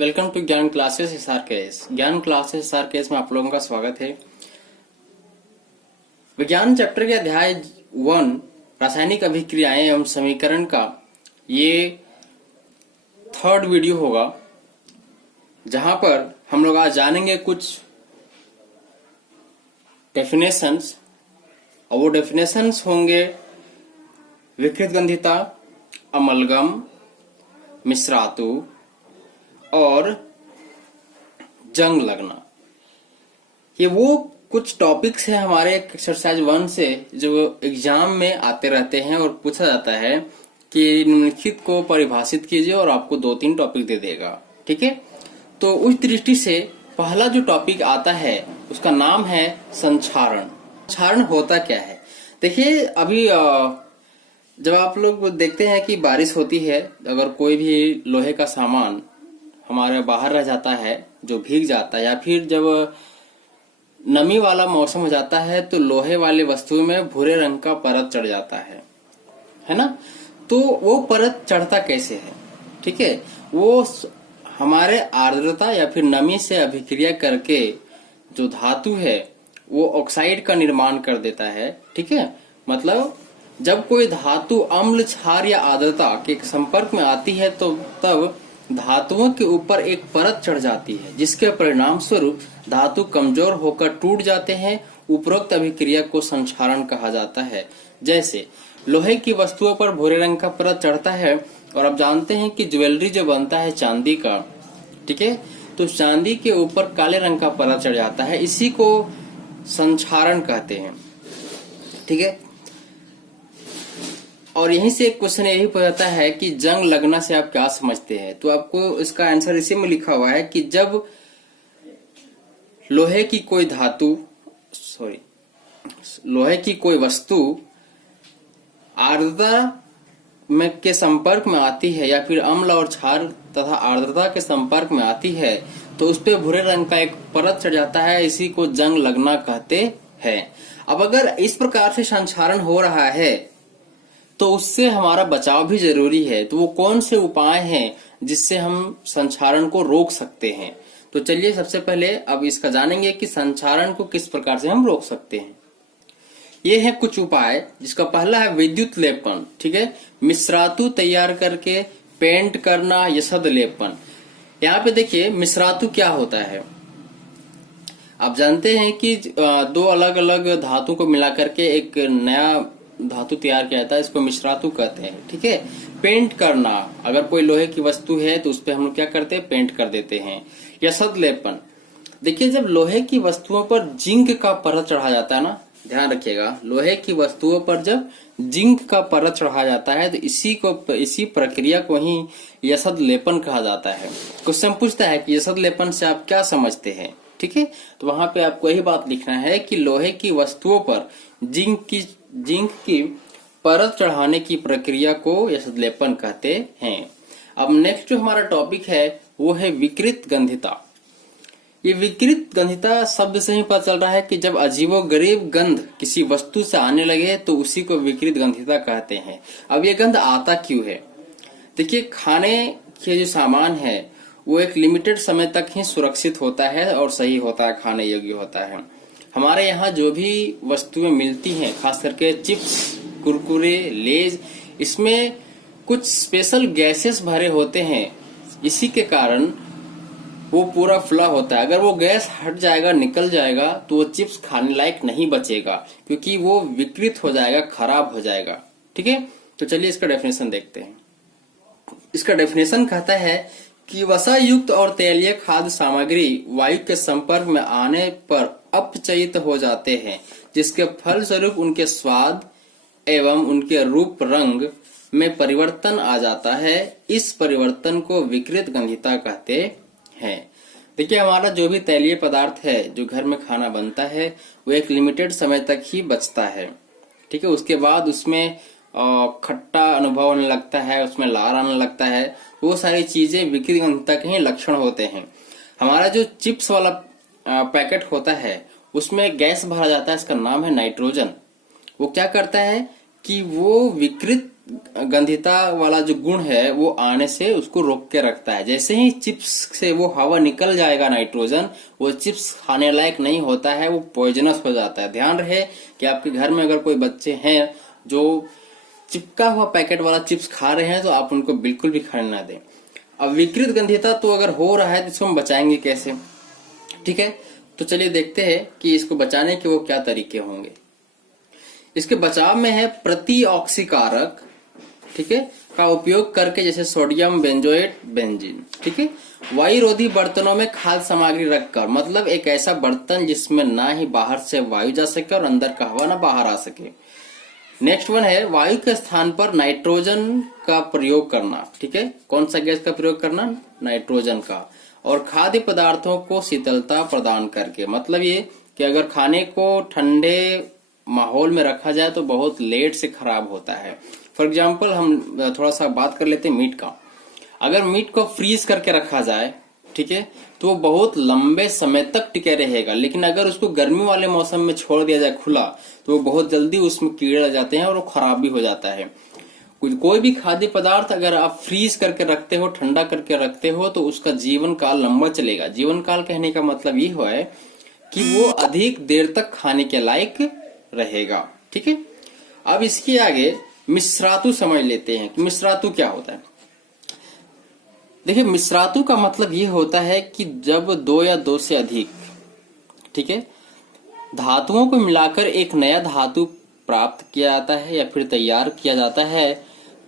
Welcome to ज्ञान classes एसआरकेएस। ज्ञान classes एसआरकेएस में आप लोगों का स्वागत है। विज्ञान चैप्टर के अध्याय 1 रासायनिक अभिक्रियाएं एवं समीकरण का ये थर्ड वीडियो होगा, जहां पर हम लोग आज जानेंगे कुछ डेफिनेशंस, और वो डेफिनेशंस होंगे विकृत गंधिता, अमलगम, मिश्रातु और जंग लगना। ये वो कुछ टॉपिक्स हैं हमारे एक्सरसाइज 1 से जो एग्जाम में आते रहते हैं और पूछा जाता है कि निम्नलिखित को परिभाषित कीजिए और आपको 2-3 टॉपिक दे देगा। ठीक है, तो उस दृष्टि से पहला जो टॉपिक आता है उसका नाम है संक्षारण। संक्षारण होता क्या है? देखिए, अभी जब आप लोग देखते हैं कि बारिश होती है, अगर कोई भी लोहे का सामान हमारे बाहर रह जाता है जो भीग जाता है, या फिर जब नमी वाला मौसम हो जाता है तो लोहे वाली वस्तु में भूरे रंग का परत चढ़ जाता है ना। तो वो परत चढ़ता कैसे है? ठीक है, वो हमारे आर्द्रता या फिर नमी से अभिक्रिया करके जो धातु है वो ऑक्साइड का निर्माण कर देता है। ठीक है, मतलब जब कोई धातु अम्ल, क्षार या आर्द्रता के संपर्क में आती है तो तब धातुओं के ऊपर एक परत चढ़ जाती है, जिसके परिणाम स्वरूप धातु कमजोर होकर टूट जाते हैं। उपरोक्त अभिक्रिया को संक्षारण कहा जाता है। जैसे लोहे की वस्तुओं पर भूरे रंग का परत चढ़ता है, और आप जानते हैं कि ज्वेलरी जो बनता है चांदी का, ठीक है, तो चांदी के ऊपर काले रंग का परत चढ़ जाता है, इसी को संक्षारण कहते हैं। ठीक है, और यहीं से एक क्वेश्चन यही पूछता है कि जंग लगना से आप क्या समझते हैं? तो आपको इसका आंसर इसी में लिखा हुआ है कि जब लोहे की कोई वस्तु आर्द्रता में के संपर्क में आती है, या फिर अम्ल और क्षार तथा आर्द्रता के संपर्क में आती है, तो उस पे भूरे रंग का एक परत चढ़ जाता है, इसी को जंग लगना कहते हैं। अब अगर इस प्रकार से संक्षारण हो रहा है तो उससे हमारा बचाव भी जरूरी है। तो वो कौन से उपाय हैं जिससे हम संक्षारण को रोक सकते हैं? तो चलिए सबसे पहले अब इसका जानेंगे कि संक्षारण को किस प्रकार से हम रोक सकते हैं। ये है कुछ उपाय, जिसका पहला है विद्युत लेपन। ठीक है, मिश्रातु तैयार करके पेंट करना, यशद लेपन। यहाँ पे देखिए मिश्रातु क्या होता है। आप जानते हैं कि दो अलग अलग धातु को मिला करके एक नया धातु तैयार किया जाता है, इसको मिश्रातु कहते हैं। ठीक है, पेंट करना, अगर कोई लोहे की वस्तु है तो उस पे हम लोग क्या करते हैं, पेंट कर देते हैं। यशद लेपन, देखिए जब लोहे की वस्तुओं पर जिंक का परत चढ़ा जाता है ना, ध्यान रखिएगा, लोहे की वस्तुओं पर जब जिंक का परत चढ़ा जाता है तो इसी प्रक्रिया को ही यशद लेपन कहा जाता है। क्वेश्चन पूछता है कि यशद लेपन से आप क्या समझते हैं? ठीक है, तो वहां पे आपको यही बात लिखना है कि लोहे की वस्तुओं पर जिंक की परत चढ़ाने की प्रक्रिया को यशद लेपन कहते हैं। अब नेक्स्ट जो हमारा टॉपिक है वो है विकृत गंधिता। ये विकृत गंधिता शब्द से ही पता चल रहा है कि जब अजीबोगरीब गंध किसी वस्तु से आने लगे तो उसी को विकृत गंधिता कहते हैं। अब ये गंध आता क्यों है? देखिए, खाने के जो सामान है वो एक लिमिटेड समय तक ही सुरक्षित होता है और सही होता है, खाने योग्य होता है। हमारे यहाँ जो भी वस्तुएं मिलती हैं, खास करके चिप्स, कुरकुरे, लेज, इसमें कुछ स्पेशल गैसेस भरे होते हैं। इसी के कारण वो पूरा फुला होता है। अगर वो गैस हट जाएगा, निकल जाएगा, तो वो चिप्स खाने लायक नहीं बचेगा, क्योंकि वो विकृत हो जाएगा, खराब हो जाएगा। ठीक है, तो चलिए इसका डेफिनेशन देखते हैं। इसका डेफिनेशन कहता है कि वसा युक्त और तेलीय खाद्य सामग्री वायु के संपर्क में आने पर अपचयित हो जाते हैं, जिसके फलस्वरूप उनके स्वाद एवं उनके रूप रंग में परिवर्तन आ जाता है। इस परिवर्तन को विकृत गंधिता कहते हैं। देखिए, हमारा जो भी तैलीय पदार्थ है जो घर में खाना बनता है वो एक लिमिटेड समय तक ही बचता है। ठीक है, उसके बाद उसमें खट्टा अनुभव होने लगता है, उसमें लार आने लगता है। वो सारी चीजें विकृत गंधिता के ही लक्षण होते हैं। हमारा जो चिप्स वाला पैकेट होता है उसमें गैस भरा जाता है, इसका नाम है नाइट्रोजन। वो क्या करता है कि वो विकृत गंधिता वाला जो गुण है वो आने से उसको रोक के रखता है। जैसे ही चिप्स से वो हवा निकल जाएगा नाइट्रोजन, वो चिप्स खाने लायक नहीं होता है, वो पॉइजनस हो जाता है। ध्यान रहे कि आपके घर में अगर कोई बच्चे हैं जो चिपका हुआ पैकेट वाला चिप्स खा रहे हैं तो आप उनको बिल्कुल भी खाने ना दें। अब विकृत गंधिता तो अगर हो रहा है तो इसको हम बचाएंगे कैसे, ठीक है। तो चलिए देखते हैं कि इसको बचाने के वो क्या तरीके होंगे। इसके बचाव में है प्रतिऑक्सीकारक, ठीक है, का उपयोग करके, जैसे सोडियम बेंजोएट बेंजीन, ठीक है। वायुरोधी बर्तनों में खाद्य सामग्री रखकर, मतलब एक ऐसा बर्तन जिसमें ना ही बाहर से वायु जा सके और अंदर का हवा ना बाहर आ सके। नेक्स्ट वन है वायु के स्थान पर नाइट्रोजन का प्रयोग करना, ठीक है। कौन सा गैस का प्रयोग करना? नाइट्रोजन का। और खाद्य पदार्थों को शीतलता प्रदान करके, मतलब ये कि अगर खाने को ठंडे माहौल में रखा जाए तो बहुत लेट से खराब होता है। फॉर एग्जाम्पल हम थोड़ा सा बात कर लेते हैं मीट का। अगर मीट को फ्रीज करके रखा जाए, ठीक है, तो वो बहुत लंबे समय तक टिके रहेगा। लेकिन अगर उसको गर्मी वाले मौसम में छोड़ दिया जाए खुला, तो वो बहुत जल्दी उसमें कीड़े लग जाते हैं और वो खराब भी हो जाता है। कोई भी खाद्य पदार्थ अगर आप फ्रीज करके रखते हो, ठंडा करके रखते हो, तो उसका जीवन काल लंबा चलेगा। जीवन काल कहने का मतलब ये हुआ है कि वो अधिक देर तक खाने के लायक रहेगा, ठीक है। अब इसके आगे मिश्रातु समझ लेते हैं कि मिश्रातु क्या होता है। देखिए, मिश्रातु का मतलब ये होता है कि जब दो या दो से अधिक, ठीक है, धातुओं को मिलाकर एक नया धातु प्राप्त किया जाता है या फिर तैयार किया जाता है,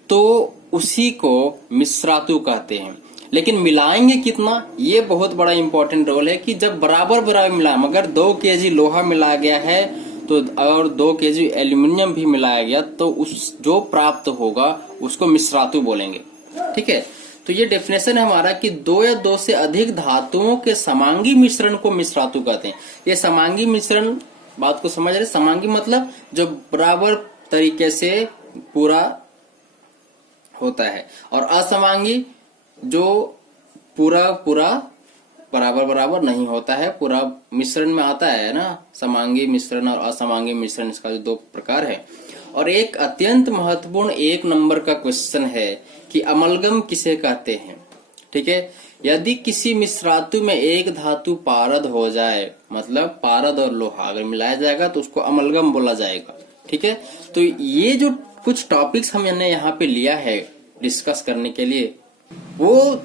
तो उसी को मिश्रातु कहते हैं। लेकिन मिलाएंगे कितना, ये बहुत बड़ा इंपॉर्टेंट रोल है कि जब बराबर बराबर मिलाएं, अगर 2 केजी लोहा मिलाया गया है तो और 2 केजी एल्यूमिनियम भी मिलाया गया, तो उस जो प्राप्त होगा उसको मिश्रातु बोलेंगे, ठीक है। तो ये डेफिनेशन है हमारा कि 2 या 2 से अधिक धातुओं के समांगी मिश्रण को मिश्रातु कहते हैं। ये समांगी मिश्रण, बात को समझ रहे, समांगी मतलब जो बराबर तरीके से पूरा होता है, और असमांगी जो पूरा बराबर बराबर नहीं होता है, पूरा मिश्रण में आता है ना। समांगी मिश्रण और असमांगी मिश्रण, इसका जो 2 प्रकार है। और एक अत्यंत महत्वपूर्ण 1 नंबर का क्वेश्चन है कि अमलगम किसे कहते हैं, ठीक है। यदि किसी मिश्रातु में एक धातु पारद हो जाए, मतलब पारद और लोहा अगर मिलाया जाएगा तो उसको अमलगम बोला जाएगा, ठीक है। तो ये जो कुछ टॉपिक्स हमने यहाँ पे लिया है डिस्कस करने के लिए, वो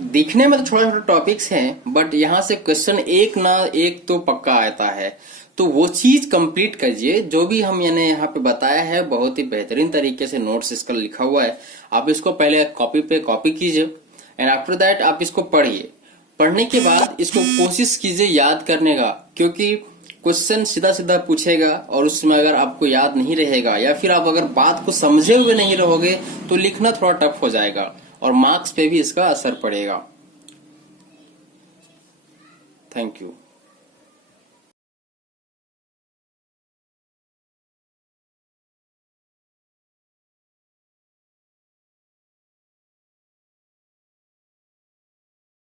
दिखने में तो छोटे छोटे टॉपिक्स हैं, बट यहाँ से क्वेश्चन एक ना एक तो पक्का आता है। तो वो चीज कंप्लीट कीजिए। जो भी हम यहाँ पे बताया है बहुत ही बेहतरीन तरीके से नोट्स इसका लिखा हुआ है। आप इसको पहले कॉपी पे कॉपी कीजिए एंड आफ्टर दैट आप इसको पढ़िए। पढ़ने के बाद इसको कोशिश कीजिए याद करने का, क्योंकि क्वेश्चन सीधा सीधा पूछेगा और उसमें अगर आपको याद नहीं रहेगा या फिर आप अगर बात को समझे हुए नहीं रहोगे तो लिखना थोड़ा टफ हो जाएगा और मार्क्स पे भी इसका असर पड़ेगा। Thank you.